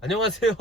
안녕하세요.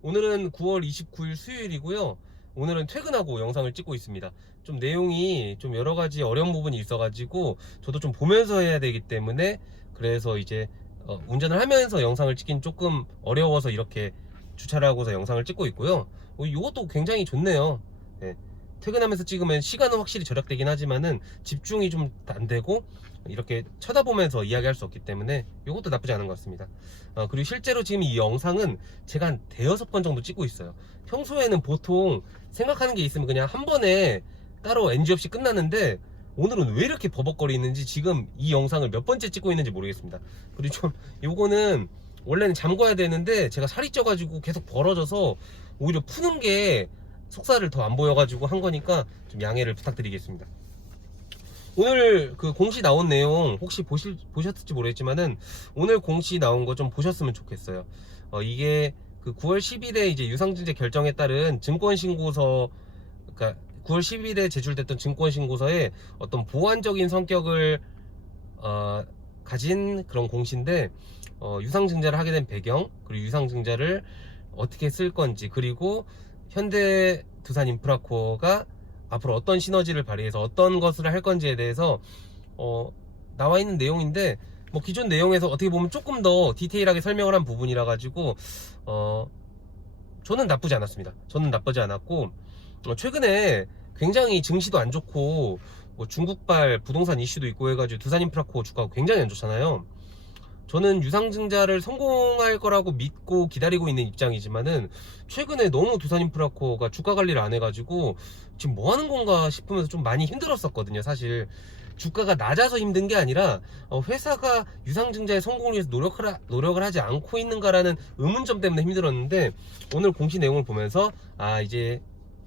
오늘은 9월 29일 수요일이고요. 오늘은 퇴근하고 영상을 찍고 있습니다. 좀 내용이 좀 여러 가지 어려운 부분이 있어가지고 저도 좀 보면서 해야 되기 때문에 그래서 이제 어, 운전을 하면서 영상을 찍긴 조금 어려워서 이렇게 주차를 하고서 영상을 찍고 있고요. 어, 이것도 굉장히 좋네요. 네. 퇴근하면서 찍으면 시간은 확실히 절약되긴 하지만은 집중이 좀 안 되고 이렇게 쳐다보면서 이야기할 수 없기 때문에 이것도 나쁘지 않은 것 같습니다. 어, 그리고 실제로 지금 이 영상은 제가 한 대여섯 번 정도 찍고 있어요. 평소에는 보통 생각하는 게 있으면 그냥 한 번에 따로 NG 없이 끝나는데 오늘은 왜 이렇게 버벅거리는지 지금 이 영상을 몇 번째 찍고 있는지 모르겠습니다. 그리고 좀 요거는 원래는 잠궈야 되는데 제가 살이 쪄가지고 계속 벌어져서 오히려 푸는 게 속살을 더 안 보여가지고 한 거니까 좀 양해를 부탁드리겠습니다. 오늘 그 공시 나온 내용 혹시 보실, 보셨을지 모르겠지만은 오늘 공시 나온 거 좀 보셨으면 좋겠어요. 어, 이게 그 9월 10일에 이제 유상증자 결정에 따른 증권신고서, 그러니까 9월 10일에 제출됐던 증권신고서에 어떤 보완적인 성격을 어, 가진 그런 공시인데 어, 유상증자를 하게 된 배경 그리고 유상증자를 어떻게 쓸 건지 그리고 현대 두산 인프라코어가 앞으로 어떤 시너지를 발휘해서 어떤 것을 할 건지에 대해서 어, 나와 있는 내용인데 뭐 기존 내용에서 어떻게 보면 조금 더 디테일하게 설명을 한 부분이라 가지고 어, 저는 나쁘지 않았습니다. 저는 나쁘지 않았고 어, 최근에 굉장히 증시도 안 좋고 뭐 중국발 부동산 이슈도 있고 해가지고 두산 인프라코어 주가가 굉장히 안 좋잖아요. 저는 유상증자를 성공할 거라고 믿고 기다리고 있는 입장이지만은 최근에 너무 두산인프라코가 주가 관리를 안 해가지고 지금 뭐 하는 건가 싶으면서 좀 많이 힘들었었거든요 사실. 주가가 낮아서 힘든 게 아니라 어, 회사가 유상증자의 성공을 위해서 노력을, 하, 노력을 하지 않고 있는가라는 의문점 때문에 힘들었는데 오늘 공시 내용을 보면서 아 이제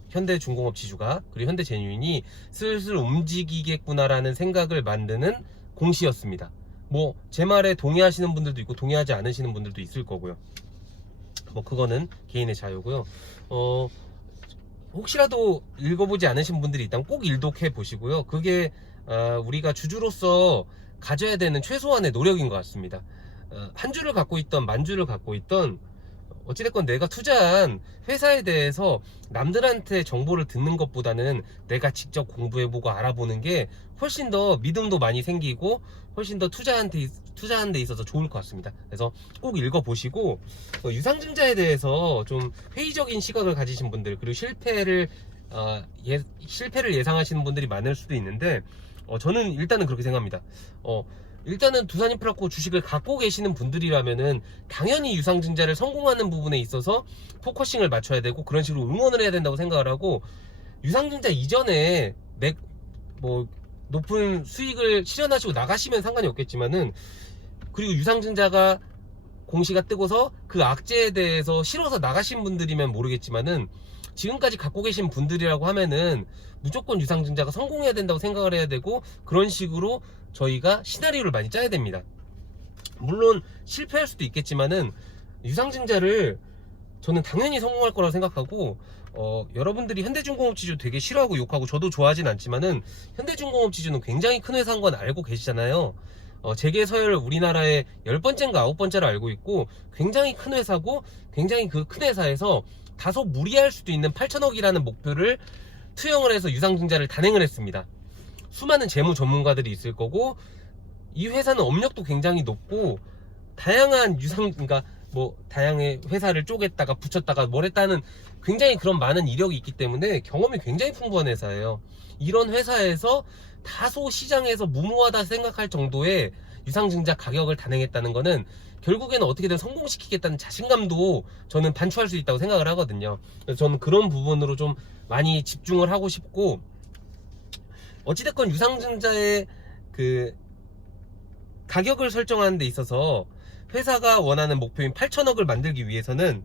현대중공업 지주가 그리고 현대제뉴인이 슬슬 움직이겠구나라는 생각을 만드는 공시였습니다 뭐 제 말에 동의하시는 분들도 있고 동의하지 않으시는 분들도 있을 거고요. 뭐 그거는 개인의 자유고요. 어 혹시라도 읽어보지 않으신 분들이 있다면 꼭 일독해 보시고요. 그게 어, 우리가 주주로서 가져야 되는 최소한의 노력인 것 같습니다. 어, 한 주를 갖고 있던 만 주를 갖고 있던 어찌됐건 내가 투자한 회사에 대해서 남들한테 정보를 듣는 것보다는 내가 직접 공부해보고 알아보는 게 훨씬 더 믿음도 많이 생기고 훨씬 더 투자한테, 투자하는 데 있어서 좋을 것 같습니다. 그래서 꼭 읽어보시고 어, 유상증자에 대해서 좀 회의적인 시각을 가지신 분들 그리고 실패를 어, 예, 실패를 예상하시는 분들이 많을 수도 있는데 어, 저는 일단은 그렇게 생각합니다. 어, 일단은 두산 인프라코 주식을 갖고 계시는 분들이라면은 당연히 유상증자를 성공하는 부분에 있어서 포커싱을 맞춰야 되고 그런 식으로 응원을 해야 된다고 생각을 하고 유상증자 이전에 맥, 뭐 높은 수익을 실현하시고 나가시면 상관이 없겠지만은 그리고 유상증자가 공시가 뜨고서 그 악재에 대해서 싫어서 나가신 분들이면 모르겠지만은 지금까지 갖고 계신 분들이라고 하면은 무조건 유상증자가 성공해야 된다고 생각을 해야 되고 그런 식으로 저희가 시나리오를 많이 짜야 됩니다. 물론 실패할 수도 있겠지만은 유상증자를 저는 당연히 성공할 거라고 생각하고 어, 여러분들이 현대중공업 지주 되게 싫어하고 욕하고 저도 좋아하진 않지만은 현대중공업 지주는 굉장히 큰 회사인 건 알고 계시잖아요. 어, 재계 서열 우리나라의 열 번째인가 아홉 번째로 알고 있고 굉장히 큰 회사고 굉장히 그 큰 회사에서 다소 무리할 수도 있는 8천억이라는 목표를 투영을 해서 유상증자를 단행을 했습니다. 수많은 재무 전문가들이 있을 거고 이 회사는 업력도 굉장히 높고 다양한 유상 그러니까 뭐 다양한 회사를 쪼갰다가 붙였다가 뭘 했다는 굉장히 그런 많은 이력이 있기 때문에 경험이 굉장히 풍부한 회사예요. 이런 회사에서 다소 시장에서 무모하다 생각할 정도의 유상증자 가격을 단행했다는 거는 결국에는 어떻게든 성공시키겠다는 자신감도 저는 반추할 수 있다고 생각을 하거든요. 그래서 저는 그런 부분으로 좀 많이 집중을 하고 싶고 어찌됐건 유상증자의 그 가격을 설정하는 데 있어서 회사가 원하는 목표인 8천억을 만들기 위해서는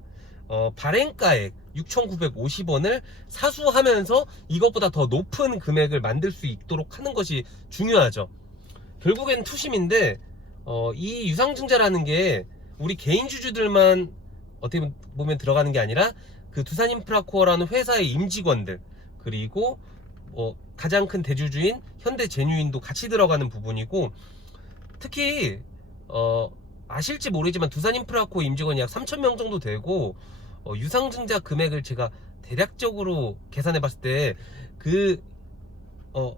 어, 발행가액 6,950원을 사수하면서 이것보다 더 높은 금액을 만들 수 있도록 하는 것이 중요하죠. 결국엔 투심인데 어, 이 유상증자라는 게 우리 개인 주주들만 어떻게 보면 들어가는 게 아니라 그 두산인프라코어라는 회사의 임직원들 그리고 뭐 가장 큰 대주주인 현대제뉴인도 같이 들어가는 부분이고 특히 어, 아실지 모르지만 두산인프라코 임직원이 약 3,000명 정도 되고 어, 유상증자 금액을 제가 대략적으로 계산해 봤을 때그 어,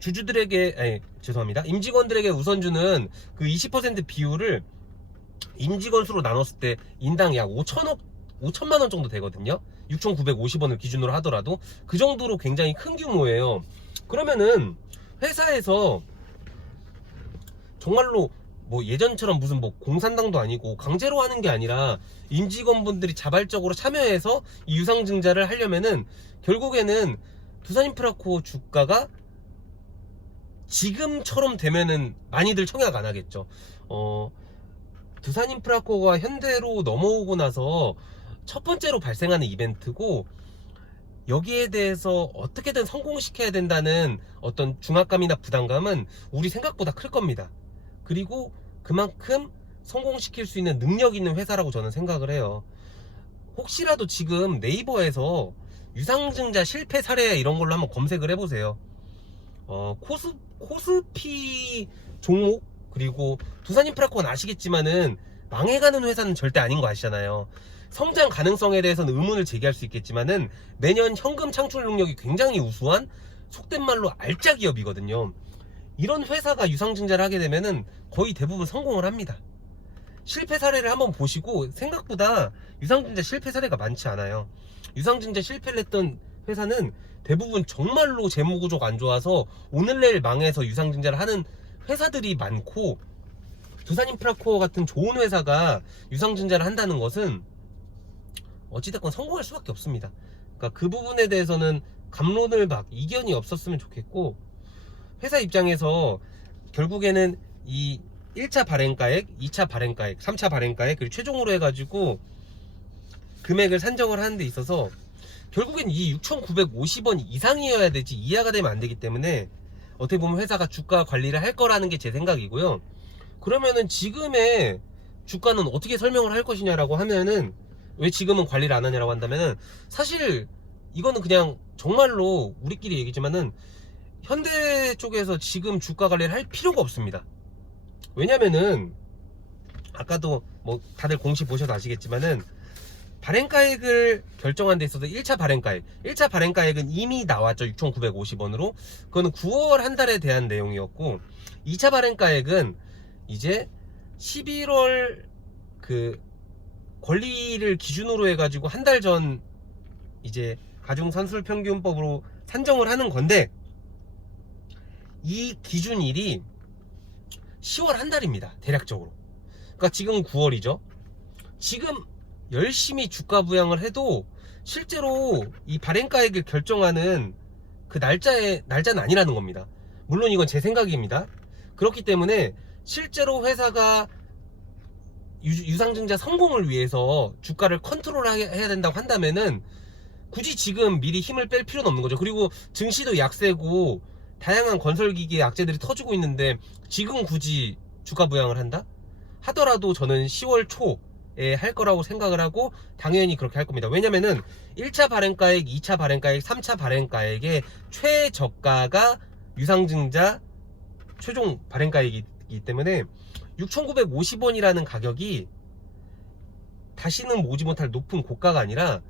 주주들에게 아니 죄송합니다. 임직원들에게 우선 주는 그 20% 비율을 임직원 수로 나눴을 때 인당 약 5천억 5천만 원 정도 되거든요. 6,950원을 기준으로 하더라도 그 정도로 굉장히 큰 규모예요. 그러면은 회사에서 정말로 뭐 예전처럼 무슨 뭐 공산당도 아니고 강제로 하는 게 아니라 임직원분들이 자발적으로 참여해서 이 유상증자를 하려면은 결국에는 두산인프라코 주가가 지금처럼 되면은 많이들 청약 안 하겠죠. 어, 두산 인프라코가 현대로 넘어오고 나서 첫 번째로 발생하는 이벤트고 여기에 대해서 어떻게든 성공시켜야 된다는 어떤 중압감이나 부담감은 우리 생각보다 클 겁니다. 그리고 그만큼 성공시킬 수 있는 능력 있는 회사라고 저는 생각을 해요. 혹시라도 지금 네이버에서 유상증자 실패 사례 이런 걸로 한번 검색을 해보세요. 어, 코스, 코스피 종목, 그리고 두산인프라콘 아시겠지만은 망해가는 회사는 절대 아닌 거 아시잖아요. 성장 가능성에 대해서는 의문을 제기할 수 있겠지만은 매년 현금 창출 능력이 굉장히 우수한 속된 말로 알짜 기업이거든요. 이런 회사가 유상증자를 하게 되면은 거의 대부분 성공을 합니다. 실패 사례를 한번 보시고 생각보다 유상증자 실패 사례가 많지 않아요. 유상증자 실패를 했던 회사는 대부분 정말로 재무 구조가 안 좋아서 오늘 내일 망해서 유상증자를 하는 회사들이 많고 두산인프라코어 같은 좋은 회사가 유상증자를 한다는 것은 어찌됐건 성공할 수밖에 없습니다. 그러니까 그 부분에 대해서는 감론을 막 이견이 없었으면 좋겠고 회사 입장에서 결국에는 이 1차 발행가액, 2차 발행가액, 3차 발행가액 그리고 최종으로 해가지고 금액을 산정을 하는 데 있어서 결국엔 이 6,950원 이상이어야 되지 이하가 되면 안 되기 때문에 어떻게 보면 회사가 주가 관리를 할 거라는 게 제 생각이고요. 그러면은 지금의 주가는 어떻게 설명을 할 것이냐라고 하면은 왜 지금은 관리를 안 하냐라고 한다면은 사실 이거는 그냥 정말로 우리끼리 얘기지만은 현대 쪽에서 지금 주가 관리를 할 필요가 없습니다. 왜냐면은 아까도 뭐 다들 공시 보셔서 아시겠지만은 발행가액을 결정한 데 있어서 1차 발행가액. 1차 발행가액은 이미 나왔죠. 6,950원으로. 그거는 9월 한 달에 대한 내용이었고 2차 발행가액은 이제 11월 그 권리를 기준으로 해가지고 한 달 전 이제 가중산술평균법으로 산정을 하는 건데 이 기준일이 10월 한 달입니다. 대략적으로. 그러니까 지금 9월이죠. 지금 열심히 주가 부양을 해도 실제로 이 발행가액을 결정하는 그 날짜에 날짜는 아니라는 겁니다. 물론 이건 제 생각입니다. 그렇기 때문에 실제로 회사가 유, 상증자 성공을 위해서 주가를 컨트롤 해야 된다고 한다면은 굳이 지금 미리 힘을 뺄 필요는 없는 거죠. 그리고 증시도 약세고 다양한 건설기기의 악재들이 터지고 있는데 지금 굳이 주가 부양을 한다? 하더라도 저는 10월 초 예, 할 거라고 생각을 하고 당연히 그렇게 할 겁니다. 왜냐면은 1차 발행가액, 2차 발행가액, 3차 발행가액의 최저가가 유상증자 최종 발행가액이기 때문에 6,950원이라는 가격이 다시는 모지 못할 높은 고가가 아니라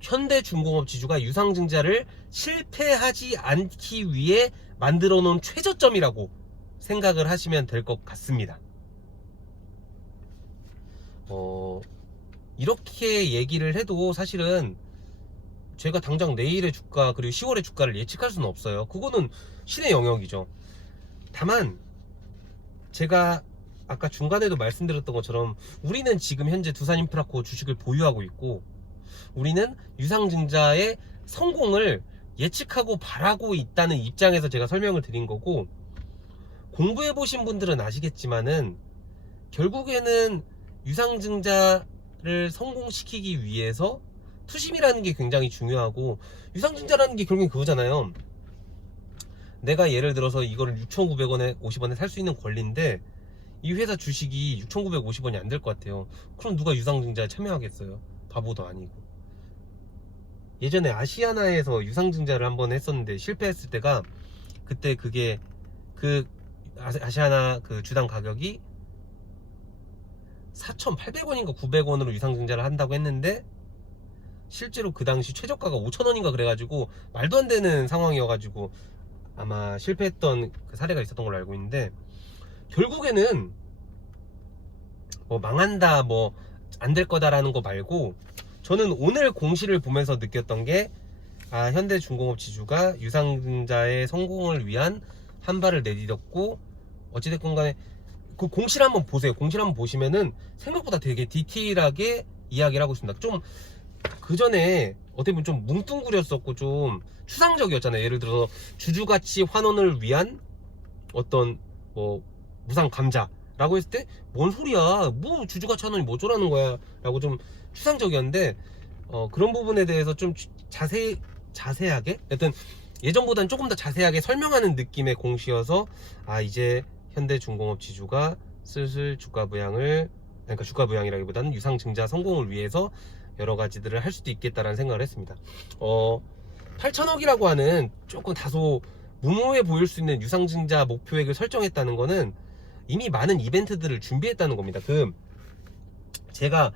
현대중공업 지주가 유상증자를 실패하지 않기 위해 만들어 놓은 최저점이라고 생각을 하시면 될 것 같습니다. 어, 이렇게 얘기를 해도 사실은 제가 당장 내일의 주가 그리고 10월의 주가를 예측할 수는 없어요. 그거는 신의 영역이죠. 다만 제가 아까 중간에도 말씀드렸던 것처럼 우리는 지금 현재 두산인프라코 주식을 보유하고 있고 우리는 유상증자의 성공을 예측하고 바라고 있다는 입장에서 제가 설명을 드린 거고 공부해 보신 분들은 아시겠지만은 결국에는 유상증자를 성공시키기 위해서 투심이라는 게 굉장히 중요하고 유상증자라는 게 결국엔 그거잖아요. 내가 예를 들어서 이거를 6,900원에 50원에 살 수 있는 권리인데 이 회사 주식이 6,950원이 안 될 것 같아요. 그럼 누가 유상증자에 참여하겠어요? 바보도 아니고. 예전에 아시아나에서 유상증자를 한번 했었는데 실패했을 때가 그때 그게 그 아시아나 그 주당 가격이 4,800원인가 900원으로 유상증자를 한다고 했는데 실제로 그 당시 최저가가 5,000원인가 그래가지고 말도 안 되는 상황이어가지고 아마 실패했던 그 사례가 있었던 걸로 알고 있는데 결국에는 뭐 망한다 뭐 안 될 거다라는 거 말고 저는 오늘 공시를 보면서 느꼈던 게 아, 현대중공업 지주가 유상증자의 성공을 위한 한 발을 내디뎠고 어찌됐건 간에 그 공시를 한번 보세요. 공시를 한번 보시면은 생각보다 되게 디테일하게 이야기를 하고 있습니다. 좀 그 전에 어떻게 보면 좀 뭉뚱그렸었고 좀 추상적이었잖아요. 예를 들어서 주주가치 환원을 위한 어떤 뭐 무상 감자라고 했을 때 뭔 소리야? 뭐 주주가치 환원이 뭐 어쩌라는 거야?라고 좀 추상적이었는데 어, 그런 부분에 대해서 좀 주- 자세 자세하게 여튼 예전보다는 조금 더 자세하게 설명하는 느낌의 공시여서 아 이제 현대중공업 지주가 슬슬 주가 부양을 그러니까 주가 부양이라기보다는 유상 증자 성공을 위해서 여러 가지들을 할 수도 있겠다라는 생각을 했습니다. 어 8천억이라고 하는 조금 다소 무모해 보일 수 있는 유상 증자 목표액을 설정했다는 거는 이미 많은 이벤트들을 준비했다는 겁니다. 그 제가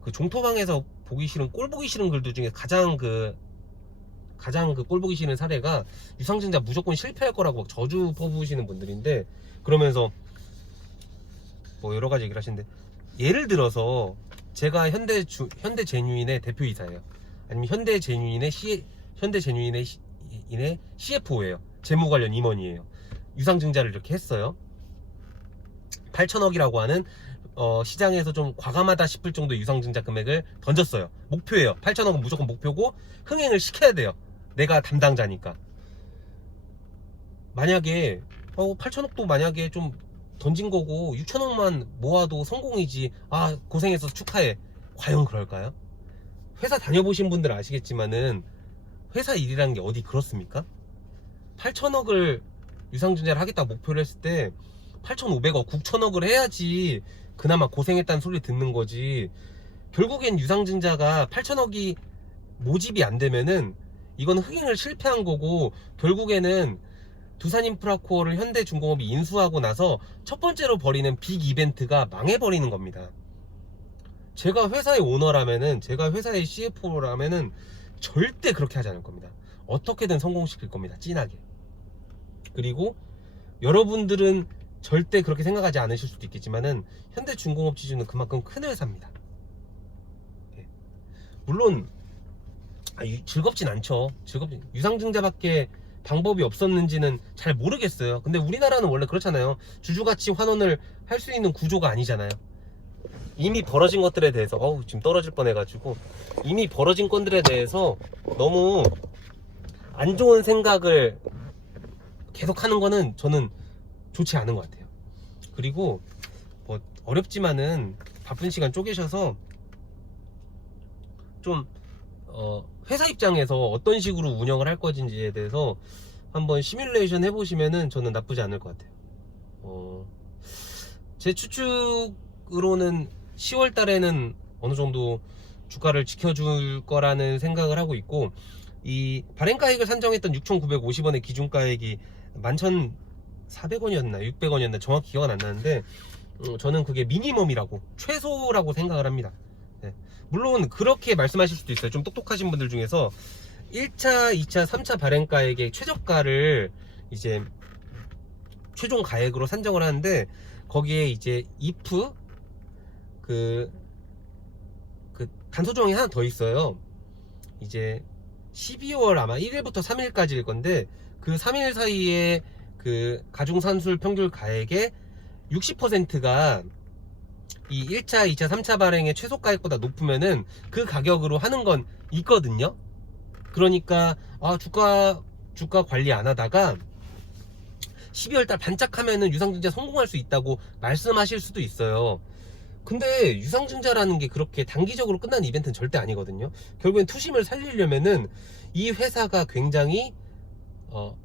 그 종토방에서 보기 싫은 꼴 보기 싫은 글들 중에 가장 그 가장 그 꼴 보기 싫은 사례가 유상증자 무조건 실패할 거라고 막 저주 퍼부으시는 분들인데 그러면서 뭐 여러 가지 얘기를 하시는데 예를 들어서 제가 현대 주, 현대 제뉴인의 대표이사예요. 아니면 현대 제뉴인의 C 현대 제뉴인의 시- 인의 CFO예요. 재무 관련 임원이에요. 유상증자를 이렇게 했어요. 8천억이라고 하는 어, 시장에서 좀 과감하다 싶을 정도 유상증자 금액을 던졌어요. 목표예요. 8천억은 무조건 목표고 흥행을 시켜야 돼요. 내가 담당자니까. 만약에 어, 8천억도 만약에 좀 던진 거고 6천억만 모아도 성공이지. 아 고생해서 축하해. 과연 그럴까요? 회사 다녀보신 분들 아시겠지만은 회사 일이라는 게 어디 그렇습니까? 8천억을 유상증자를 하겠다 목표를 했을 때 8,500억, 9천억을 해야지 그나마 고생했다는 소리 듣는 거지. 결국엔 유상증자가 8천억이 모집이 안 되면은 이건 흥행을 실패한 거고 결국에는 두산인프라코어를 현대중공업이 인수하고 나서 첫 번째로 벌이는 빅 이벤트가 망해버리는 겁니다. 제가 회사의 오너라면은 제가 회사의 CFO라면은 절대 그렇게 하지 않을 겁니다. 어떻게든 성공시킬 겁니다. 진하게. 그리고 여러분들은 절대 그렇게 생각하지 않으실 수도 있겠지만은 현대중공업 지주는 그만큼 큰 회사입니다. 예. 물론 아, 유- 즐겁진 않죠. 즐겁진 유상증자밖에 방법이 없었는지는 잘 모르겠어요. 근데 우리나라는 원래 그렇잖아요. 주주가치 환원을 할 수 있는 구조가 아니잖아요. 이미 벌어진 것들에 대해서 어우 지금 떨어질 뻔해가지고 이미 벌어진 건들에 대해서 너무 안 좋은 생각을 계속 하는 거는 저는 좋지 않은 것 같아요. 그리고 뭐 어렵지만은 바쁜 시간 쪼개셔서 좀 어, 회사 입장에서 어떤 식으로 운영을 할 것인지에 대해서 한번 시뮬레이션 해보시면은 저는 나쁘지 않을 것 같아요. 어, 제 추측으로는 10월 달에는 어느 정도 주가를 지켜줄 거라는 생각을 하고 있고 이 발행가액을 산정했던 6,950원의 기준가액이 11,400원이었나 600원이었나 정확히 기억은 안 나는데 어, 저는 그게 미니멈이라고 최소라고 생각을 합니다. 네. 물론 그렇게 말씀하실 수도 있어요. 좀 똑똑하신 분들 중에서 1차, 2차, 3차 발행가액의 최저가를 이제 최종 가액으로 산정을 하는데 거기에 이제 if 그, 그 단서 조항이 하나 더 있어요. 이제 12월 아마 1일부터 3일까지일 건데 그 3일 사이에 그 가중산술 평균 가액의 60%가 이 1차, 2차, 3차 발행의 최소 가액보다 높으면은 그 가격으로 하는 건 있거든요. 그러니까 아 주가 주가 관리 안 하다가 12월 달 반짝하면은 유상증자 성공할 수 있다고 말씀하실 수도 있어요. 근데 유상증자라는 게 그렇게 단기적으로 끝나는 이벤트는 절대 아니거든요. 결국엔 투심을 살리려면은 이 회사가 굉장히 어,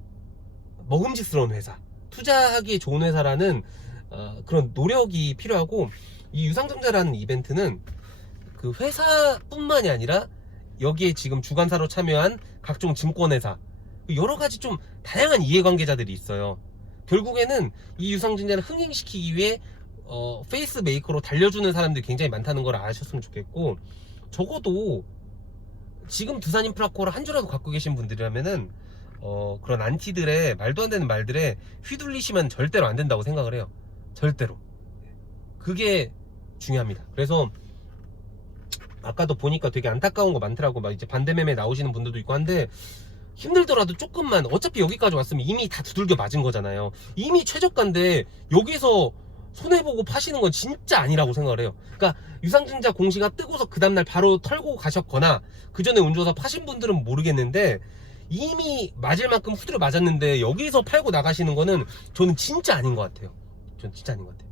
먹음직스러운 회사, 투자하기 좋은 회사라는 어, 그런 노력이 필요하고 이 유상증자라는 이벤트는 그 회사뿐만이 아니라 여기에 지금 주관사로 참여한 각종 증권회사 여러 가지 좀 다양한 이해관계자들이 있어요. 결국에는 이 유상증자를 흥행시키기 위해 어, 페이스 메이커로 달려주는 사람들이 굉장히 많다는 걸 아셨으면 좋겠고 적어도 지금 두산 인프라코어를 한 주라도 갖고 계신 분들이라면은 어, 그런 안티들의 말도 안 되는 말들에 휘둘리시면 절대로 안 된다고 생각을 해요. 절대로. 그게 중요합니다. 그래서 아까도 보니까 되게 안타까운 거 많더라고. 막 이제 반대매매 나오시는 분들도 있고 한데 힘들더라도 조금만 어차피 여기까지 왔으면 이미 다 두들겨 맞은 거잖아요. 이미 최저가인데 여기서 손해보고 파시는 건 진짜 아니라고 생각을 해요. 그러니까 유상증자 공시가 뜨고서 그 다음날 바로 털고 가셨거나 그 전에 운 좋아서 파신 분들은 모르겠는데 이미 맞을 만큼 후드를 맞았는데 여기서 팔고 나가시는 거는 저는 진짜 아닌 것 같아요. 저는 진짜 아닌 것 같아요.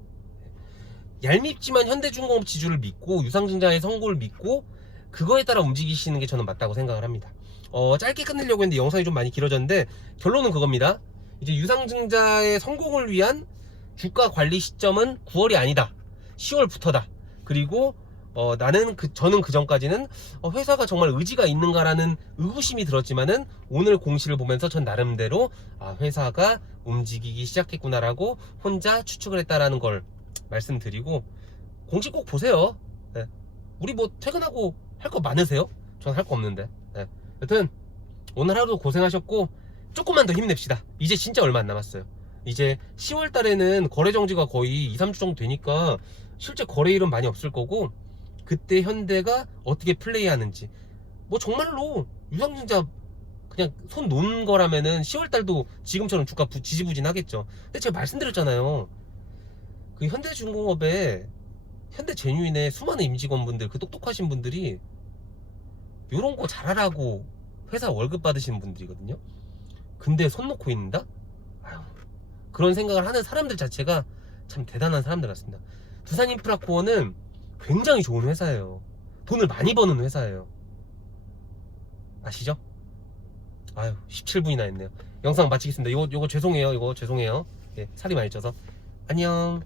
얄밉지만 현대중공업 지주를 믿고 유상증자의 성고를 믿고 그거에 따라 움직이시는 게 저는 맞다고 생각을 합니다. 어, 짧게 끝내려고 했는데 영상이 좀 많이 길어졌는데 결론은 그겁니다. 이제 유상증자의 성공을 위한 주가 관리 시점은 9월이 아니다. 10월부터다. 그리고 어, 나는 그 저는 그 전까지는 어, 회사가 정말 의지가 있는가라는 의구심이 들었지만은 오늘 공시를 보면서 전 나름대로 아, 회사가 움직이기 시작했구나라고 혼자 추측을 했다라는 걸 말씀드리고 공시 꼭 보세요. 네. 우리 뭐 퇴근하고 할 거 많으세요? 전 할 거 없는데. 네. 여튼 오늘 하루도 고생하셨고 조금만 더 힘냅시다. 이제 진짜 얼마 안 남았어요. 이제 10월 달에는 거래 정지가 거의 2, 3주 정도 되니까 실제 거래일은 많이 없을 거고 그때 현대가 어떻게 플레이하는지 뭐 정말로 유상증자 그냥 손 놓은 거라면은 10월 달도 지금처럼 주가 부- 지지부진하겠죠. 근데 제가 말씀드렸잖아요. 그 현대중공업에 현대제뉴인의 수많은 임직원분들 그 똑똑하신 분들이 요런 거 잘하라고 회사 월급 받으시는 분들이거든요. 근데 손 놓고 있는다? 아유, 그런 생각을 하는 사람들 자체가 참 대단한 사람들 같습니다. 두산 인프라코어는 굉장히 좋은 회사예요. 돈을 많이 버는 회사예요. 아시죠? 아유, 17분이나 했네요. 영상 마치겠습니다. 이거, 이거 죄송해요. 이거 죄송해요. 예, 살이 많이 쪄서. 안녕.